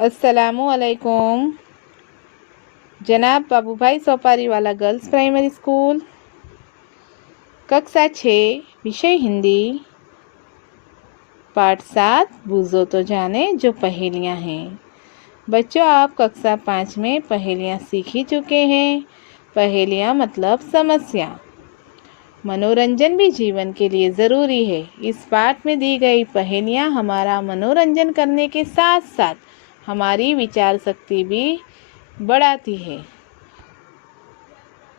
अस्सलामुअलैकुम। जनाब बाबू भाई सोपारी वाला गर्ल्स प्राइमरी स्कूल, कक्षा 6, विषय हिंदी, पाठ 7, बूझो तो जाने जो पहेलियाँ हैं। बच्चों, आप कक्षा 5 में पहेलियाँ सीख ही चुके हैं। पहेलियाँ मतलब समस्या। मनोरंजन भी जीवन के लिए ज़रूरी है। इस पाठ में दी गई पहेलियाँ हमारा मनोरंजन करने के साथ साथ हमारी विचार शक्ति भी बढ़ाती है।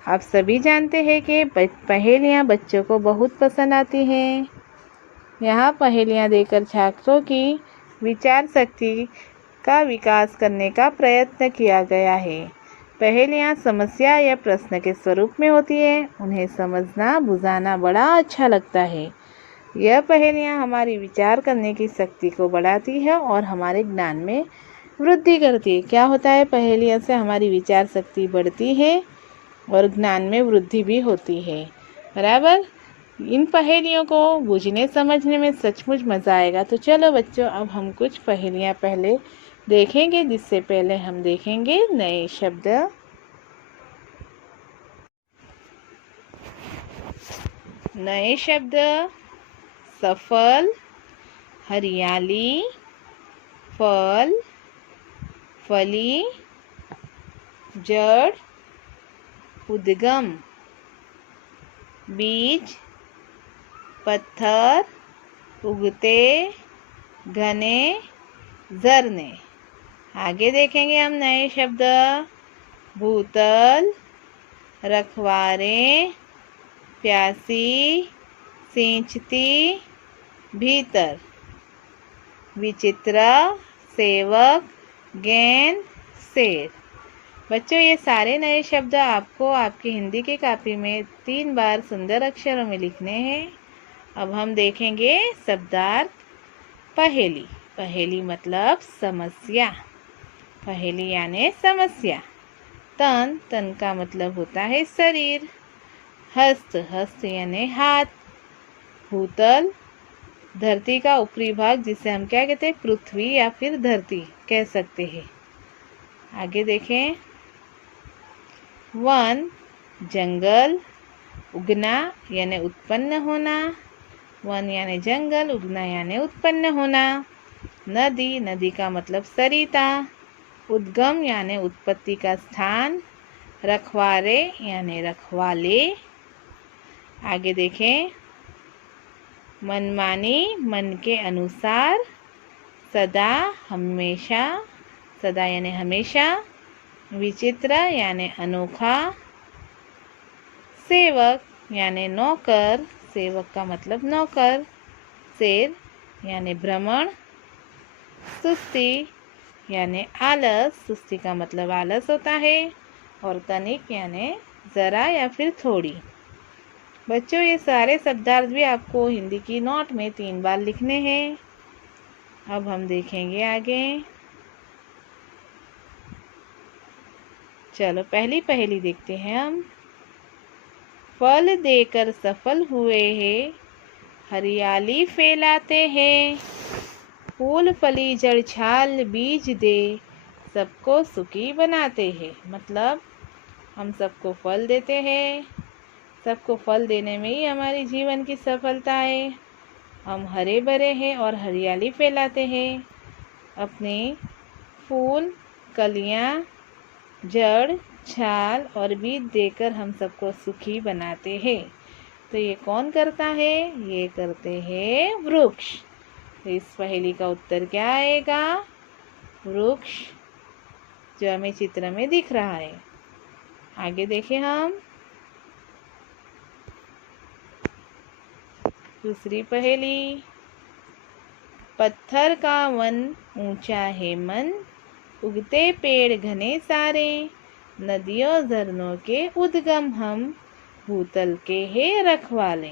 आप सभी जानते हैं कि पहेलियाँ बच्चों को बहुत पसंद आती हैं। यहाँ पहेलियाँ देकर छात्रों की विचार शक्ति का विकास करने का प्रयत्न किया गया है। पहेलियाँ समस्या या प्रश्न के स्वरूप में होती है। उन्हें समझना बुझाना बड़ा अच्छा लगता है। यह पहेलियाँ हमारी विचार करने की शक्ति को बढ़ाती है और हमारे ज्ञान में वृद्धि करती है। क्या होता है, पहेलियों से हमारी विचार शक्ति बढ़ती है और ज्ञान में वृद्धि भी होती है। बराबर। इन पहेलियों को बूझने समझने में सचमुच मज़ा आएगा। तो चलो बच्चों, अब हम कुछ पहेलियाँ पहले देखेंगे, जिससे पहले हम देखेंगे नए शब्द। नए शब्द: सफल, हरियाली, फल, फली, जड़, उद्गम, बीज, पत्थर, उगते, घने, झरने। आगे देखेंगे हम नए शब्द: भूतल, रखवारे, प्यासी, सींचती, भीतर, विचित्र, सेवक, गेंद, शेर। बच्चों, ये सारे नए शब्द आपको आपकी हिंदी की कॉपी में 3 बार सुंदर अक्षरों में लिखने हैं। अब हम देखेंगे शब्दार्थ। पहेली। पहेली मतलब समस्या। पहेली यानी समस्या। तन, तन का मतलब होता है शरीर। हस्त, हस्त यानी हाथ। भूतल, धरती का ऊपरी भाग, जिसे हम क्या कहते हैं, पृथ्वी या फिर धरती कह सकते हैं। आगे देखें। वन, जंगल। उगना यानी उत्पन्न होना। वन यानी जंगल, उगना यानी उत्पन्न होना। नदी, नदी का मतलब सरिता। उद्गम यानी उत्पत्ति का स्थान। रखवारे यानी रखवाले। आगे देखें। मनमानी, मन के अनुसार। सदा, हमेशा। सदा यानी हमेशा। विचित्र यानी अनोखा। सेवक यानी नौकर। सेवक का मतलब नौकर। शेर यानी भ्रमण। सुस्ती यानी आलस। सुस्ती का मतलब आलस होता है। और तनिक यानी ज़रा या फिर थोड़ी। बच्चों, ये सारे शब्दार्थ भी आपको हिंदी की नोट में 3 बार लिखने हैं। अब हम देखेंगे आगे। चलो पहली पहेली देखते हैं हम। फल देकर सफल हुए हैं, हरियाली फैलाते हैं, फूल फली जड़ छाल बीज दे, सबको सुखी बनाते हैं। मतलब हम सबको फल देते हैं। सबको फल देने में ही हमारी जीवन की सफलता है। हम हरे भरे हैं और हरियाली फैलाते हैं। अपने फूल, कलियां, जड़, छाल और बीज देकर हम सबको सुखी बनाते हैं। तो ये कौन करता है? ये करते हैं वृक्ष। तो इस पहेली का उत्तर क्या आएगा? वृक्ष, जो हमें चित्र में दिख रहा है। आगे देखें हम। दूसरी पहेली। पत्थर का वन, ऊंचा है मन, उगते पेड़ घने सारे, नदियों झरनों के उद्गम हम, भूतल के है रखवाले।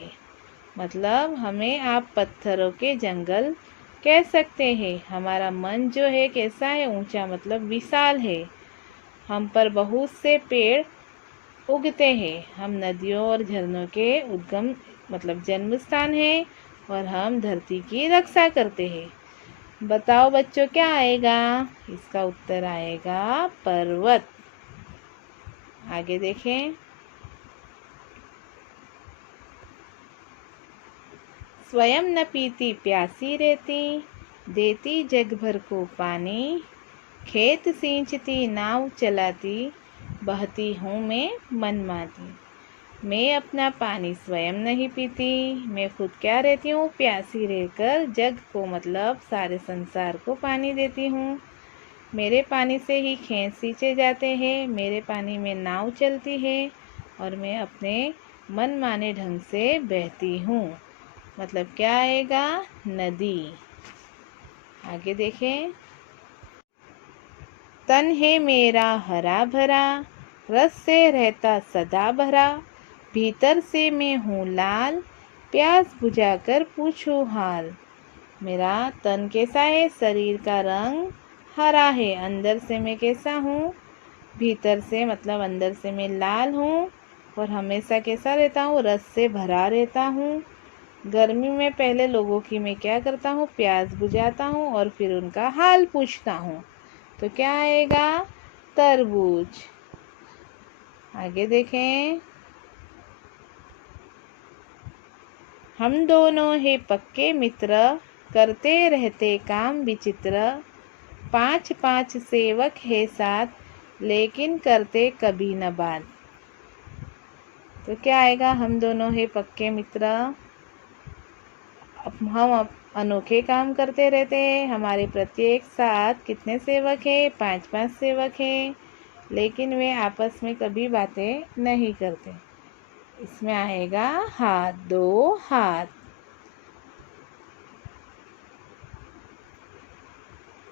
मतलब हमें आप पत्थरों के जंगल कह सकते हैं। हमारा मन जो है कैसा है? ऊंचा मतलब विशाल है। हम पर बहुत से पेड़ उगते हैं। हम नदियों और झरनों के उद्गम मतलब जन्म स्थान है। और हम धरती की रक्षा करते हैं। बताओ बच्चों क्या आएगा? इसका उत्तर आएगा पर्वत। आगे देखें। स्वयं न पीती प्यासी रहती, देती जग भर को पानी। खेत सींचती नाव चलाती, बहती हूँ मैं मनमाती। मैं अपना पानी स्वयं नहीं पीती, मैं खुद क्या रहती हूँ? प्यासी रहकर जग को मतलब सारे संसार को पानी देती हूँ। मेरे पानी से ही खेत सींचे जाते हैं, मेरे पानी में नाव चलती है और मैं अपने मनमाने ढंग से बहती हूँ। मतलब क्या आएगा? नदी। आगे देखें। तन है मेरा हरा भरा, रस से रहता सदा भरा। भीतर से मैं हूँ लाल, प्यास बुझाकर पूछो हाल। मेरा तन कैसा है? शरीर का रंग हरा है। अंदर से मैं कैसा हूँ? भीतर से मतलब अंदर से मैं लाल हूँ और हमेशा कैसा रहता हूँ? रस से भरा रहता हूँ। गर्मी में पहले लोगों की मैं क्या करता हूँ? प्यास बुझाता हूँ और फिर उनका हाल पूछता हूँ। तो क्या आएगा? तरबूज। आगे देखें। हम दोनों है पक्के मित्र, करते रहते काम विचित्र। 5 सेवक है साथ, लेकिन करते कभी न बात। तो क्या आएगा? हम दोनों है पक्के मित्र, हम अनोखे काम करते रहते हैं। हमारे प्रत्येक साथ कितने सेवक हैं? 5 सेवक हैं, लेकिन वे आपस में कभी बातें नहीं करते। इसमें आएगा हाथ, 2 हाथ।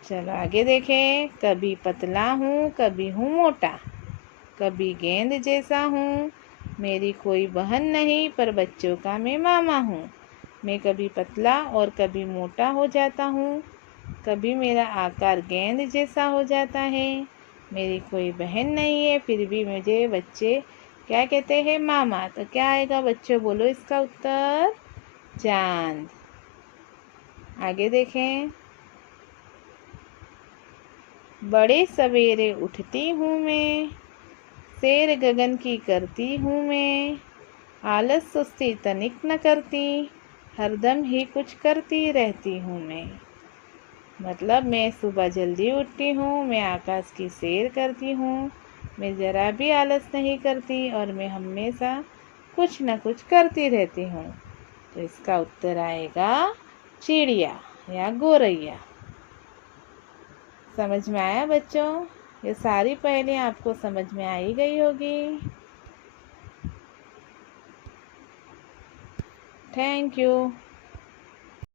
चलो आगे देखें। कभी पतला हूँ, कभी हूँ मोटा, कभी गेंद जैसा हूँ। मेरी कोई बहन नहीं, पर बच्चों का मैं मामा हूँ। मैं कभी पतला और कभी मोटा हो जाता हूँ, कभी मेरा आकार गेंद जैसा हो जाता है। मेरी कोई बहन नहीं है, फिर भी मुझे बच्चे क्या कहते हैं? मामा। तो क्या आएगा बच्चों? बोलो इसका उत्तर। चांद। आगे देखें। बड़े सवेरे उठती हूँ मैं, सैर गगन की करती हूँ मैं। आलस सुस्ती तनिक न करती, हरदम ही कुछ करती रहती हूँ मैं। मतलब मैं सुबह जल्दी उठती हूँ, मैं आकाश की सैर करती हूँ, मैं ज़रा भी आलस नहीं करती और मैं हमेशा कुछ न कुछ करती रहती हूँ। तो इसका उत्तर आएगा चिड़िया या गौरैया। समझ में आया बच्चों? ये सारी पहेलियाँ आपको समझ में आई गई होगी। Thank you.